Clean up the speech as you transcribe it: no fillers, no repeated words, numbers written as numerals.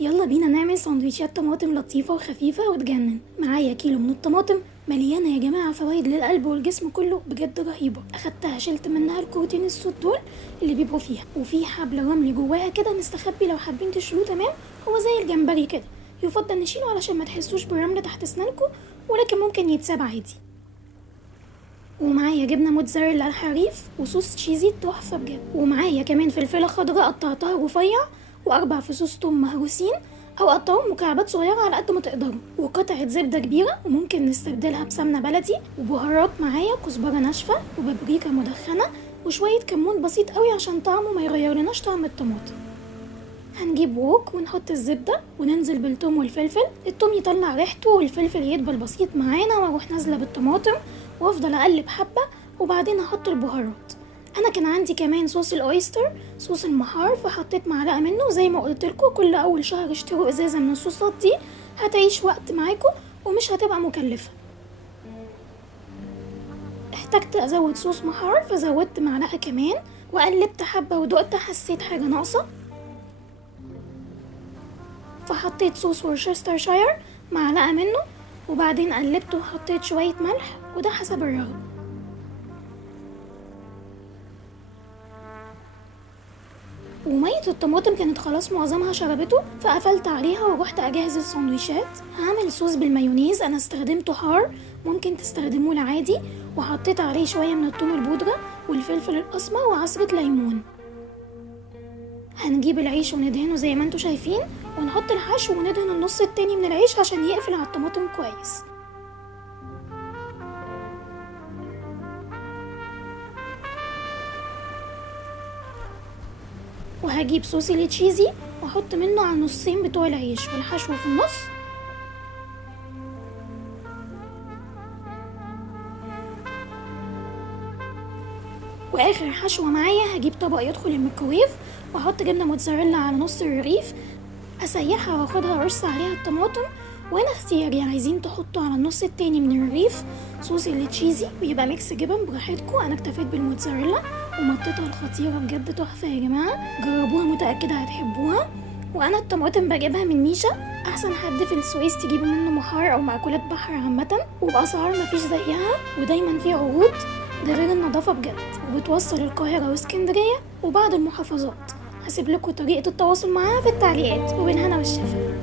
يلا بينا نعمل سندوتشات طماطم لطيفة وخفيفة وتجنن. معايا كيلو من الطماطم، مليانة يا جماعة فوائد للقلب والجسم كله، بجد رهيبة. اخدتها شلت منها الكروتين السود دول اللي بيبقوا فيها، وفي حبل رملي جواها كده مستخبي لو حابين تشيلوه تمام، هو زي الجمبري كده. يفضل نشيله علشان ما تحسوش بالرمل تحت اسنانكم، ولكن ممكن يتساب عادي. ومعايا جبنه موتزاريلا الحريف وصوص تشيزي تحفه بجد. ومعايا كمان فلفله خضراء قطعتها رفيع، واربع فصوص توم مهروسين او قطعهم مكعبات صغيره على قد ما تقدروا، وقطعه زبده كبيره وممكن نستبدلها بسمنه بلدي. وبهارات معايا كزبره ناشفه وبابريكا مدخنه وشويه كمون بسيط قوي عشان طعمه ما يغيرلناش طعم الطماطم. هنجيب ووك ونحط الزبده وننزل بالثوم والفلفل، الثوم يطلع ريحته والفلفل يدبل بسيط معانا، واروح نازله بالطماطم وافضل اقلب حبه، وبعدين احط البهارات. انا كان عندي كمان صوص الاويستر، صوص المحار، فحطيت معلقه منه. زي ما قلت لكم كل اول شهر اشتروا ازازه من الصوصات دي، هتعيش وقت معاكم ومش هتبقى مكلفه. احتجت ازود صوص محار فزودت معلقه كمان، وقلبت حبه ودقت حسيت حاجه ناقصه، فحطيت صوص ورشسترشاير معلقه منه، وبعدين قلبت وحطيت شويه ملح، وده حسب الرغبه. ومية الطماطم كانت خلاص معظمها شربته، فقفلت عليها ورحت اجهز السندوتشات. هعمل صوص بالمايونيز، انا استخدمته حار، ممكن تستخدموه العادي، وحطيت عليه شوية من الثوم البودرة والفلفل الاسمر وعصرة ليمون. هنجيب العيش وندهنه زي ما انتوا شايفين، ونحط الحشو وندهن النص التاني من العيش عشان يقفل على الطماطم كويس. وهجيب صوص التشيزي واحط منه على النصين بتوع العيش والحشو في النص. واخر حشوه معايا هجيب طبق يدخل الميكرويف واحط جبنه موتزاريلا على نص الرغيف، اسيحها واخدها وارص عليها الطماطم. وانا اختياري، عايزين تحطوا على النص التاني من الرغيف صوص التشيزي ويبقى ميكس جبن براحتكم. انا اكتفيت بالموتزاريلا ومطتها الخطيره بجد تحفه يا جماعه، جربوها متاكده هتحبوها. وانا الطماطم بجيبها من ميشا، احسن حد في السويس تجيبوا منه محار او مأكولات بحر عامه، وباسعار مفيش زيها ودايما في عروض. ده غير النظافه بجد، وبتوصل القاهره واسكندريه وبعض المحافظات. هسيب لكم طريقه التواصل معاها في التعليقات، وبالهنا والشفا.